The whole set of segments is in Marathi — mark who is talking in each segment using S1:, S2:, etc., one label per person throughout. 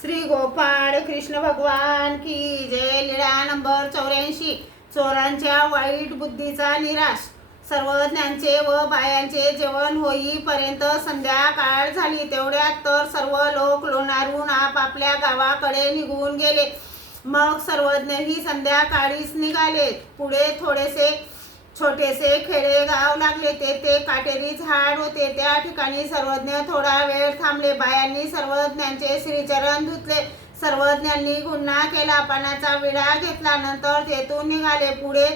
S1: श्री गोपाळ कृष्ण भगवान की जय लीळा नंबर चौऱ्याऐंशी. चोरांच्या वाईट बुद्धीचा निराश. सर्वज्ञांचे व बायांचे जेवण होईपर्यंत संध्याकाळ झाली. तेवढ्यात तर सर्व लोक लोणारून आपापल्या गावाकडे निघून गेले. मग सर्वज्ञही संध्याकाळीच निघाले. पुढे थोडेसे छोटेसे खेडेगाव लागले तेथे काटेरी झाड होते. त्या ठिकाणी सर्वज्ञ थोडा वेळ थांबले. बायांनी सर्वज्ञांचे श्रीचरण धुतले. सर्वज्ञांनी गुन्हा केला. पाण्याचा विडा घेतला. नंतर तेथून निघाले. पुढे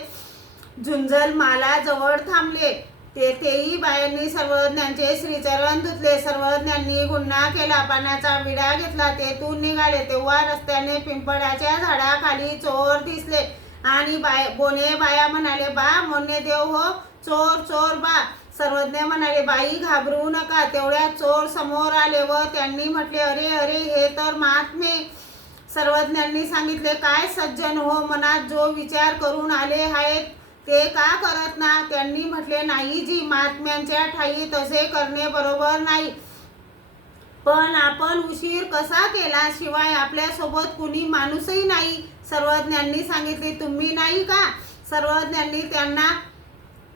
S1: झुंजल माला जवळ थांबले. तेथेही बायांनी सर्वज्ञांचे श्रीचरण धुतले. सर्वज्ञांनी गुन्हा केला. पाण्याचा विडा घेतला. तेथून निघाले. तेव्हा रस्त्याने पिंपळाच्या झाडाखाली चोर दिसले. आणि बाय बोने बाया म्हणाले बा मोने देव हो चोर चोर बा. सर्वज्ञ म्हणाले बाई घाबरू नका तेवढ्या चोर समोर आले व त्यांनी म्हटले अरे अरे हे तर महात्मे सर्वज्ञांनी सांगितले काय सज्जन हो मनात जो विचार करून आले आहेत ते का करत ना? त्यांनी म्हटले नाही जी महात्म्यांच्या ठाई तसे करणे बरोबर नाही. पण आपण उशीर कसा केला शिवाय आपल्यासोबत कुणी माणूसही नाही? सर्वज्ञांनी सांगितले तुम्ही नाही का? सर्वज्ञांनी त्यांना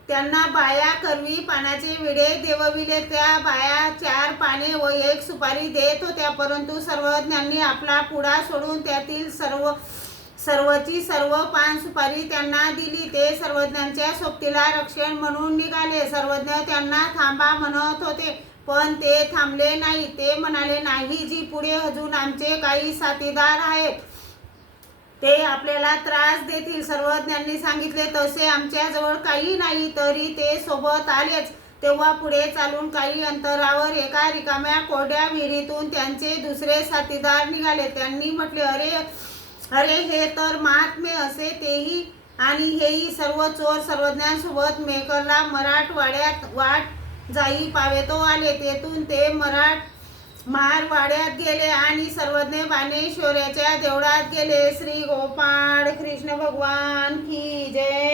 S1: त्यांना बाया करवी पाण्याचे विडे देवविले. त्या बाया चार पाने व एक सुपारी देत होत्या परंतु सर्वज्ञांनी आपला पुडा सोडून त्यातील सर्व सर्वची सर्व पान सुपारी त्यांना दिली. ते सर्वज्ञांच्या सोबतीला रक्षण म्हणून निघाले. सर्वज्ञ त्यांना थांबा म्हणत होते. पण ते थांबले नाही ते म्हणाले नाही जी पुढे अजून आमचे काही साथीदार आहेत. ते आपल्याला त्रास देतील. सर्वज्ञांनी सांगितले तसे आमच्याजवळ काही नाही तरी ते सोबत आलेच. तेव्हा पुढे चालून काही अंतरावर एका रिकाम्या कोरड्या विहिरीतून त्यांचे दुसरे साथीदार निघाले. त्यांनी म्हटले अरे अरे हे तर महात्मे असे तेही आणि हेही सर्व चोर सर्वज्ञांसोबत मेकरला मराठवाड्यात वाट जाई पावेतो आले तेथून ते मराठ मारवाड्यात गेले आणि सर्वज्ञ बाणेश्वराच्या देवळात गेले. श्री गोपाळ कृष्ण भगवान की जय.